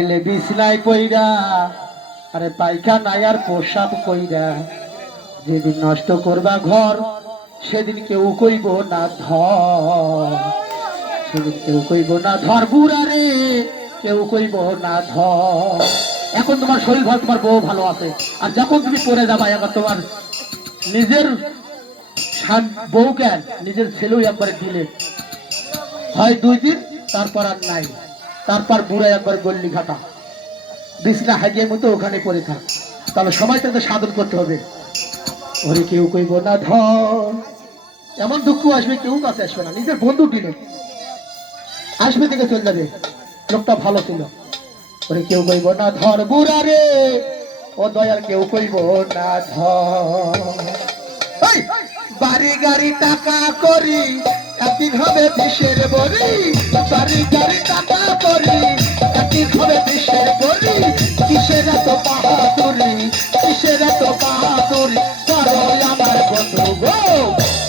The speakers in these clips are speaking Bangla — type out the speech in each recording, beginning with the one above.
বিছনায় পইরা আরে পায়খানায় আর প্রসাব কইরা যেদিন নষ্ট করবা ঘর, সেদিন কেউ কইব না ধর। সেদিন কেউ কইব না ধর, বুড়া রে, কেউ কইব না ধর। এখন তোমার শরীর ভালো, তোমার বউ ভালো আছে। আর যখন তুমি পড়ে যাবা, এবার তোমার নিজের বউ জ্ঞান নিজের ছেলেও একবারে দিলে। হয় দুই দিন, তারপর আর নাই। তারপর বুড়া একবার গল্লি ঘাটা। বিছনা হাজিয়ে মতো ওখানে পড়ে থাক। তাহলে সময়টা তো সাধন করতে হবে। ওরে কেউ কইব না, ধর। এমন দুঃখ আসবে, কেউ কাছে আসবে না। নিজের বন্ধু দিলে আসবে থেকে চলে যাবে। লোকটা ভালো ছিল। ওরে কেউ কইব না, ধর বুড়া রে। ও দয়ার কেউ কইব না, ধর। বাড়ি গাড়ি টাকা করি একদিন হবে দেশের বলি বাড়ি গাড়ি টাকা করি। একই হবে দেশের বলি কিসের এত বাহাদুরি, কিসের এত বাহাদুরি? করো আমার বন্ধু গো।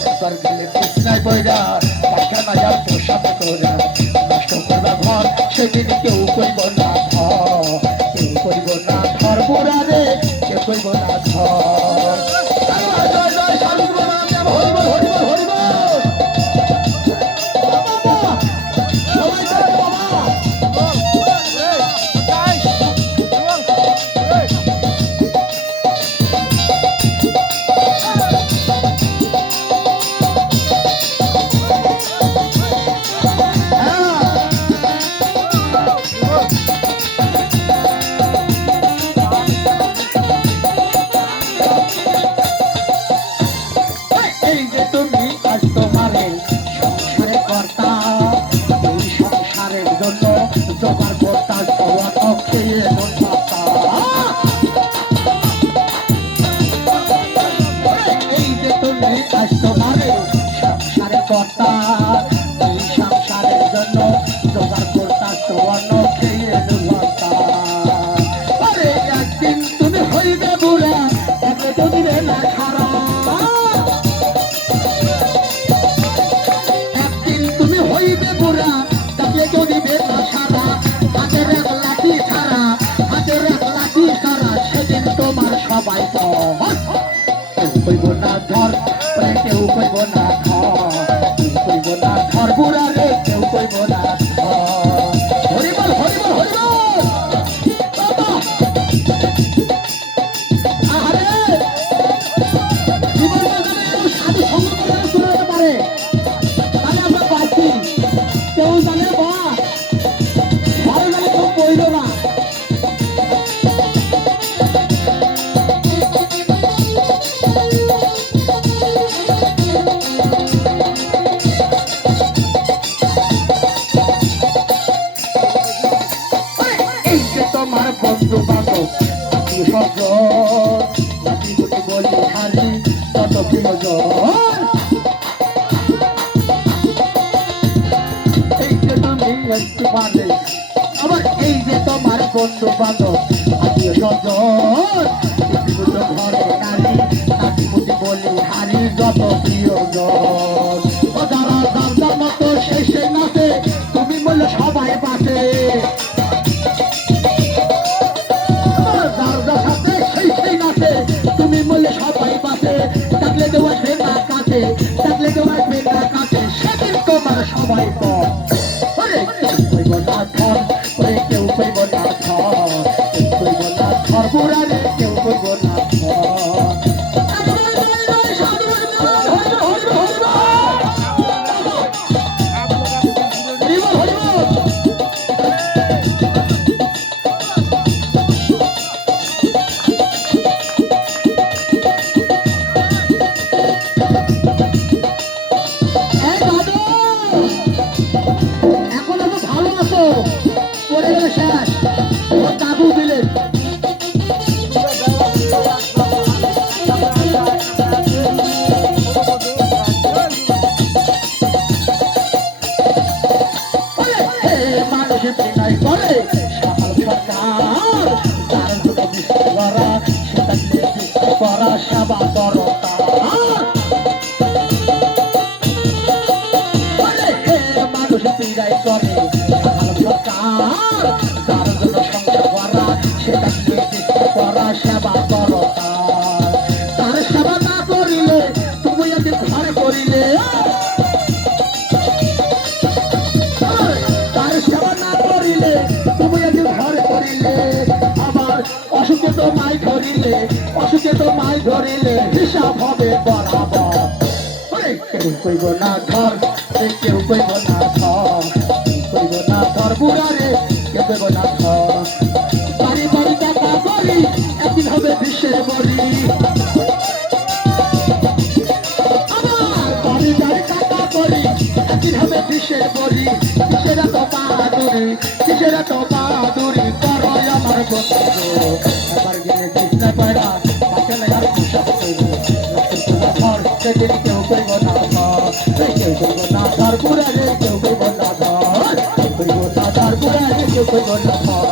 একবার গেলে কৃষ্ণায় বইরা পাখানা আর পোশাক করে। নষ্ট করবা ঘর সেদিন কেউ কইব না। 네. 뭐 কেউ কইব আত্মীয় স্বজন নাতি বলে বলি হারি তত প্রিয়জন? এই একটু মানে আবার এই যে তোমার বন্ধু বান্ধব আত্মীয় স্বজন ঘরে নারী নাতি বলে বলি হারি যত সেবা করো মানুষ পীড়াই করে। কইব না ধর এ কেউ কইব না ধর কইব না ধর বুড়ারে কেউ কইব না ধর। বাড়ি বাড়ি টাকা করি একদিন হবে বিশ্বের বড়ি। আমার হবে বিশ্বের বড়ি। কিসের তো বাহাদুরি, কিসের তো বাহাদুরি? করো আমার বন্ধু? এবার গেলে কৃষ্ণ পায়রা তাকে আর পোশাক করব কেউ কেউ কইব না ধর পুরা রে কেউ কইব না ধর কেউ কইব না